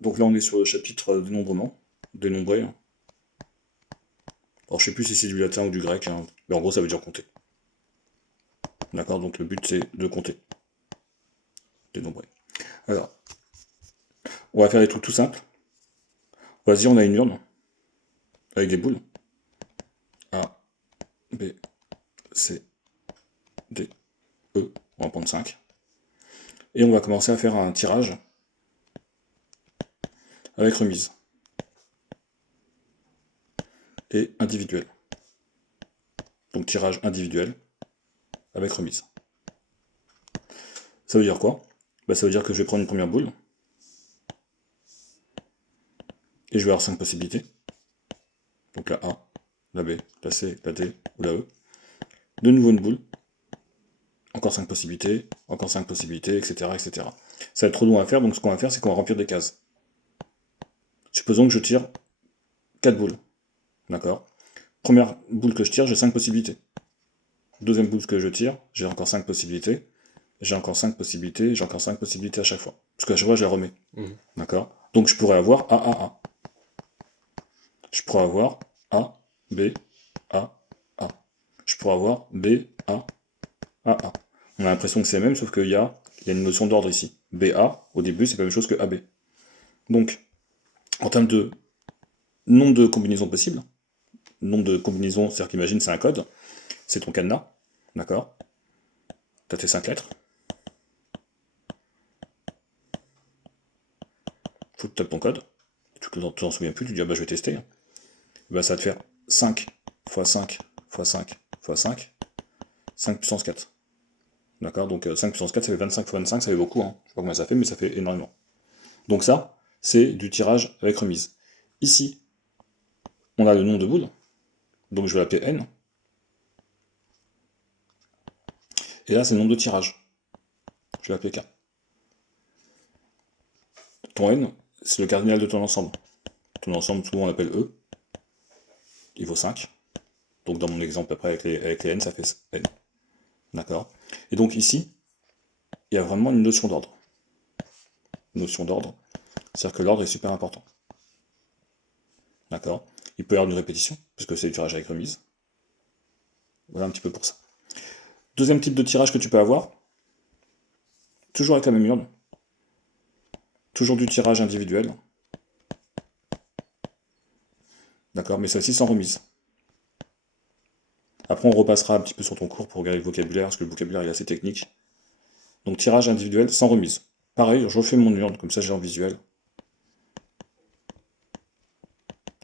Donc là, on est sur le chapitre dénombrement, dénombrer. Alors, je sais plus si c'est du latin ou du grec, hein, mais en gros, ça veut dire compter. D'accord? Donc, le but, c'est de compter, dénombrer. Alors, on va faire des trucs tout simples. Vas-y, on a une urne avec des boules. A, B, C, D, E. On va prendre 5. Et on va commencer à faire un tirage avec remise et individuel. Donc, tirage individuel avec remise. Ça veut dire quoi? Bah, ça veut dire que je vais prendre une première boule et je vais avoir 5 possibilités. Donc la A, la B, la C, la D ou la E. De nouveau une boule, encore 5 possibilités, encore 5 possibilités, etc., etc. Ça va être trop long à faire, donc ce qu'on va faire, c'est qu'on va remplir des cases. Supposons que je tire 4 boules. D'accord? Première boule que je tire, j'ai 5 possibilités. Deuxième boule que je tire, j'ai encore 5 possibilités. J'ai encore 5 possibilités, j'ai encore 5 possibilités à chaque fois. Parce qu'à chaque fois, je la remets. D'accord? Donc je pourrais avoir A, A, A. Je pourrais avoir A, B, A, A. Je pourrais avoir B, A, A, A. On a l'impression que c'est le même, sauf qu'il y a une notion d'ordre ici. BA, au début, c'est pas la même chose que AB. Donc, en termes de nombre de combinaisons possibles, nombre de combinaisons, c'est-à-dire qu'imagine, c'est un code, c'est ton cadenas, d'accord? T'as tes 5 lettres. Faut que tu tapes ton code. Tu t'en souviens plus, tu dis, ah bah je vais tester. Bah, ça va te faire 5 fois 5 fois 5 fois 5, 5 puissance 4. D'accord? Donc 5 puissance 4, ça fait 25 fois 25, ça fait beaucoup, hein. Je sais pas combien ça fait, mais ça fait énormément. Donc ça, c'est du tirage avec remise. Ici, on a le nombre de boules, donc je vais l'appeler n. Et là, c'est le nombre de tirages. Je vais l'appeler k. Ton n, c'est le cardinal de ton ensemble. Ton ensemble, souvent on l'appelle E. Il vaut 5. Donc dans mon exemple après avec les n, ça fait n. D'accord? Et donc ici, il y a vraiment une notion d'ordre. Notion d'ordre, c'est-à-dire que l'ordre est super important. D'accord? Il peut y avoir une répétition, puisque c'est du tirage avec remise. Voilà un petit peu pour ça. Deuxième type de tirage que tu peux avoir, toujours avec la même urne, toujours du tirage individuel. D'accord? Mais celle-ci sans remise. Après, on repassera un petit peu sur ton cours pour regarder le vocabulaire, parce que le vocabulaire est assez technique. Donc, tirage individuel sans remise. Pareil, je refais mon urne, comme ça j'ai en visuel.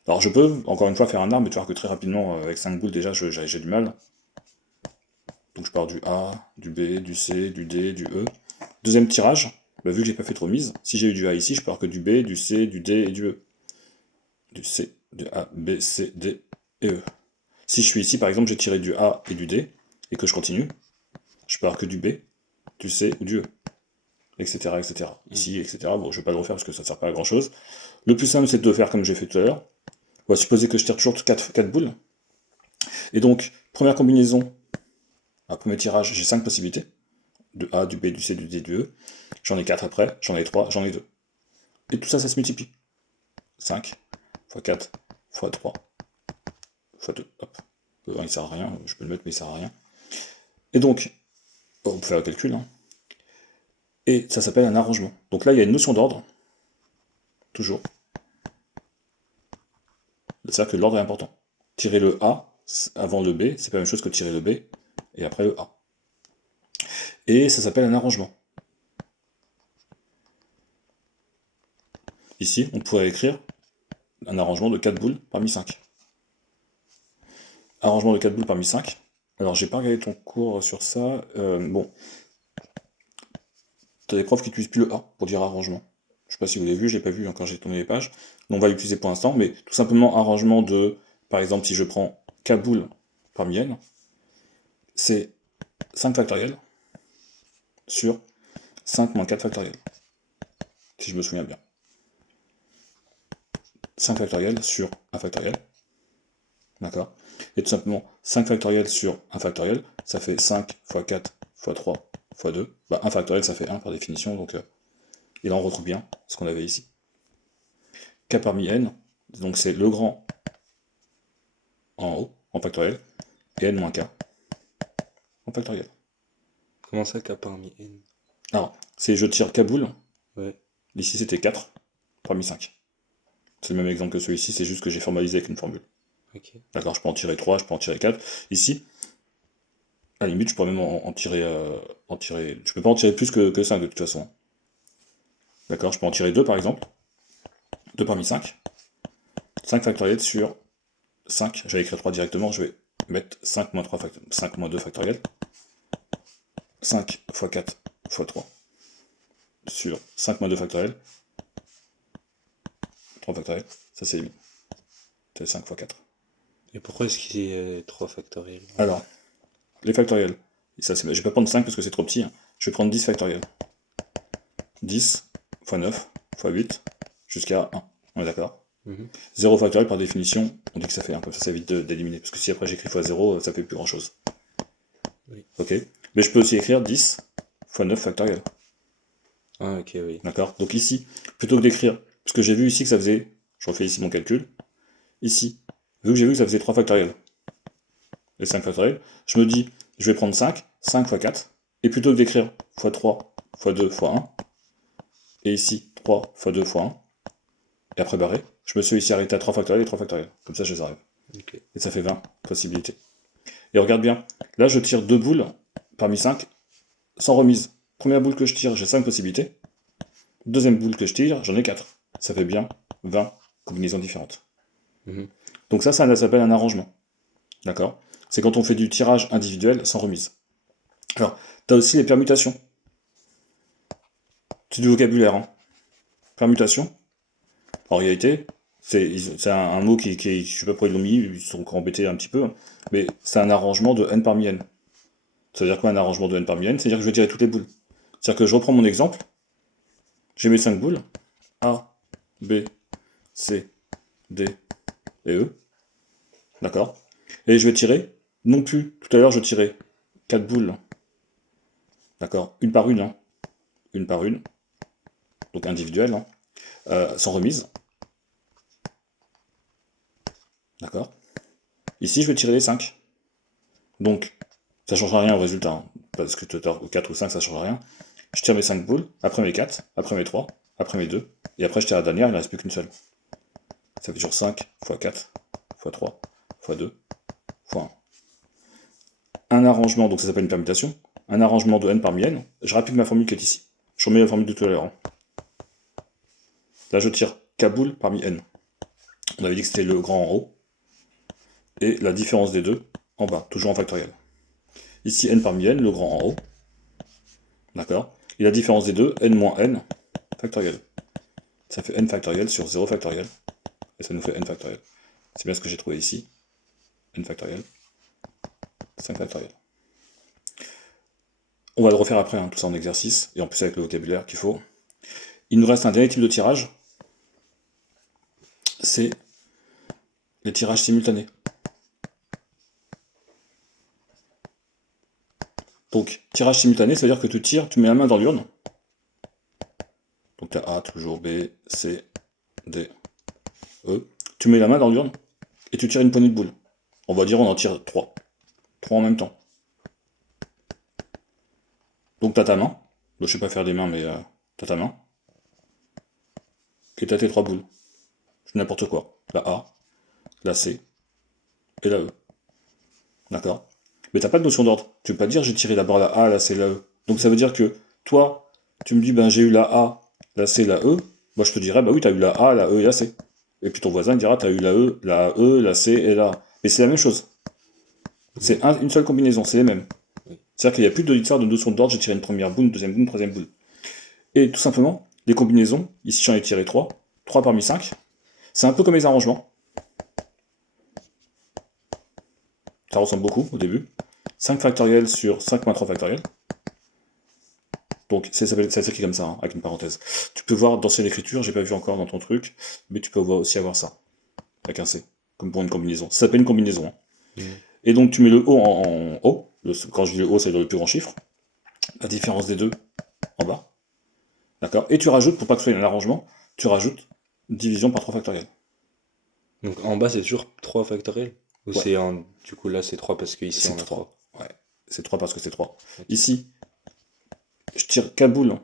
Alors, je peux, encore une fois, faire un arbre, mais tu vois que très rapidement, avec 5 boules, déjà, j'ai du mal. Donc, je pars du A, du B, du C, du D, du E. Deuxième tirage, bah, vu que j'ai pas fait de remise, si j'ai eu du A ici, je pars que du B, du C, du D et du E. Du C, du A, B, C, D et E. Si je suis ici, par exemple, j'ai tiré du A et du D, et que je continue, je pars que du B, du C ou du E, etc., etc. Ici, etc. Bon, je vais pas le refaire parce que ça ne sert pas à grand chose. Le plus simple, c'est de le faire comme j'ai fait tout à l'heure. On va supposer que je tire toujours 4 boules. Et donc, première combinaison, un premier tirage, j'ai 5 possibilités. De A, du B, du C, du D, du E. J'en ai 4 après, j'en ai 3, j'en ai 2. Et tout ça, ça se multiplie. 5 fois 4 fois 3 fois 2. Hop. Le 1, il sert à rien, je peux le mettre, mais il sert à rien. Et donc, on peut faire le calcul, hein. Et ça s'appelle un arrangement. Donc là, il y a une notion d'ordre, toujours. C'est-à-dire que l'ordre est important. Tirer le A avant le B, c'est pas la même chose que tirer le B et après le A. Et ça s'appelle un arrangement. Ici, on pourrait écrire un arrangement de 4 boules parmi 5. Arrangement de 4 boules parmi 5. Alors, j'ai pas regardé ton cours sur ça. Bon. T'as des profs qui utilisent plus le A pour dire arrangement. Je sais pas si vous l'avez vu, j'ai pas vu quand j'ai tourné les pages. Donc on va l'utiliser pour l'instant, mais tout simplement arrangement de, par exemple, si je prends 4 boules parmi n, c'est 5 factoriel sur 5 moins 4 factoriel. Si je me souviens bien. 5 factoriel sur 1 factoriel. D'accord? Et tout simplement, 5 factoriel sur 1 factoriel, ça fait 5 fois 4 fois 3 fois 2. Bah, 1 factoriel, ça fait 1 par définition, donc et là on retrouve bien ce qu'on avait ici. k parmi n, donc c'est le grand en haut, en factoriel, et n moins k en factoriel. Comment ça, k parmi n? Alors, c'est je tire k boules, Ouais, ici c'était 4 parmi 5. C'est le même exemple que celui-ci, c'est juste que j'ai formalisé avec une formule. ok. D'accord, je peux en tirer 3, je peux en tirer 4. Ici, à la limite, je pourrais même en tirer, Je peux pas en tirer plus que 5 de toute façon. D'accord, je peux en tirer 2 par exemple. 2 parmi 5. 5 factoriel sur 5. J'avais écrit 3 directement, je vais mettre 5 moins 3 5 moins 2 factoriel. 5 fois 4 fois 3 sur 5 moins 2 factoriel. 3 factoriel, ça c'est 8. C'est 5 fois 4. Et pourquoi est-ce qu'il y a 3 factoriels? Alors, les factoriels. Je vais pas prendre 5 parce que c'est trop petit. Hein. Je vais prendre 10 factoriel. 10 fois 9 fois 8 jusqu'à 1. On est d'accord? 0 factoriel par définition, on dit que ça fait 1, comme ça évite d'éliminer. Parce que si après j'écris fois 0, ça fait plus grand chose. Oui. Ok. Mais je peux aussi écrire 10 fois 9 factoriel. Ah, ok, oui. D'accord. Donc ici, plutôt que d'écrire, parce que j'ai vu ici que ça faisait, je refais ici mon calcul, ici, vu que j'ai vu que ça faisait 3 factoriels et 5 factoriels, je me dis, je vais prendre 5 fois 4, et plutôt que d'écrire fois 3 fois 2 fois 1, et ici 3 fois 2 fois 1, et après barré, je me suis ici arrêté à 3 factoriels et 3 factoriels. Comme ça, je les arrive. Ok. Et ça fait 20 possibilités. Et regarde bien, là je tire 2 boules parmi 5 sans remise. Première boule que je tire, j'ai 5 possibilités. Deuxième boule que je tire, j'en ai 4. Ça fait bien 20 combinaisons différentes. Donc ça s'appelle un arrangement. D'accord? C'est quand on fait du tirage individuel sans remise. Alors, tu as aussi les permutations. C'est du vocabulaire. Hein. Permutation, en réalité, c'est un mot qui, je sais pas pourquoi ils l'ont mis, ils sont encore embêtés un petit peu, mais c'est un arrangement de n parmi n. Ça veut dire quoi un arrangement de n parmi n? C'est-à-dire que je vais tirer toutes les boules. C'est-à-dire que je reprends mon exemple, j'ai mes 5 boules, A, B, C, D et E, d'accord? Et je vais tirer, non plus, tout à l'heure je tirais 4 boules, d'accord? Une par une, hein. Une par une, donc individuelle, hein. Sans remise, d'accord? Ici je vais tirer les 5. Donc, ça ne changera rien au résultat, hein, parce que 4 ou 5 ça ne change rien. Je tire mes 5 boules, après mes 4, après mes 3, après mes 2, et après je tire la dernière, il ne reste plus qu'une seule. Ça fait toujours 5 fois 4 fois 3 fois 2 fois 1. Un arrangement, donc ça s'appelle une permutation, un arrangement de n parmi n, je rapplique ma formule qui est ici. Je remets la formule de tout à l'heure. Hein. Là je tire k boules parmi n. On avait dit que c'était le grand en haut, et la différence des deux en bas, toujours en factoriel. Ici n parmi n, le grand en haut, d'accord? Et la différence des deux, n moins n factoriel. Ça fait n factoriel sur 0 factoriel, et ça nous fait n factoriel. C'est bien ce que j'ai trouvé ici, n factoriel, 5 factoriel. On va le refaire après, hein, tout ça en exercice, et en plus avec le vocabulaire qu'il faut. Il nous reste un dernier type de tirage, c'est les tirages simultanés. Donc, tirage simultané, ça veut dire que tu tires, tu mets la main dans l'urne. Donc tu as A, toujours B, C, D, E. Tu mets la main dans l'urne, et tu tires une poignée de boules. On va dire on en tire 3. 3 en même temps. Donc tu as ta main. Je sais pas faire des mains, mais tu as ta main. Et tu as tes 3 boules. C'est n'importe quoi. La A, la C et la E. D'accord? Mais t'as pas de notion d'ordre. Tu peux pas dire j'ai tiré d'abord la A, la C, la E. Donc ça veut dire que toi, tu me dis ben j'ai eu la A, la C, la E. Moi je te dirais bah oui t'as eu la A, la E et la C. Et puis ton voisin il dira t'as eu la E, la C et la A. Mais c'est la même chose. C'est une seule combinaison, c'est les mêmes. C'est-à-dire qu'il n'y a plus d'histoire de notion d'ordre, j'ai tiré une première boule, une deuxième boule, une troisième boule. Et tout simplement, les combinaisons, ici j'en ai tiré 3, 3 parmi 5. C'est un peu comme les arrangements. Ça ressemble beaucoup au début. 5 factoriel sur 5 moins 3 factoriel. Donc ça s'écrit comme ça, hein, avec une parenthèse. Tu peux voir d'ancienne écriture, j'ai pas vu encore dans ton truc, mais tu peux aussi avoir ça, avec un C, comme pour une combinaison. Ça s'appelle une combinaison. Hein. Et donc tu mets le O en haut, quand je dis le O, c'est le plus grand chiffre, la différence des deux en bas, d'accord? Et tu rajoutes, pour pas que ce soit un arrangement, tu rajoutes division par 3 factoriel. Donc en bas, c'est toujours 3 factoriel? Ou Ouais. c'est en... Du coup, là, c'est 3 parce qu'ici, C'est on a 3. 3. Ouais, c'est 3 parce que c'est 3. Ok. Ici, je tire 4 boules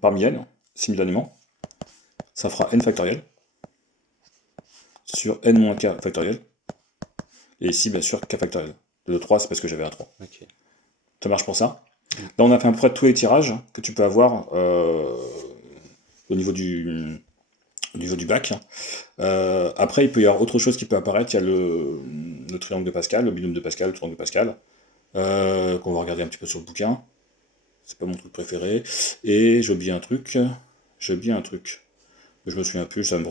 parmi n, simultanément. Ça fera n factoriel. Sur n moins k factoriel. Et ici, bien sûr, k factoriel. Le 3, c'est parce que j'avais un 3. Ok. Ça marche pour ça. Là, on a fait à peu près tous les tirages que tu peux avoir au niveau du bac. Après, il peut y avoir autre chose qui peut apparaître. Il y a le triangle de Pascal, le binôme de Pascal, le triangle de Pascal, qu'on va regarder un petit peu sur le bouquin. C'est pas mon truc préféré. Et j'ai oublié un truc. Je me souviens plus, ça me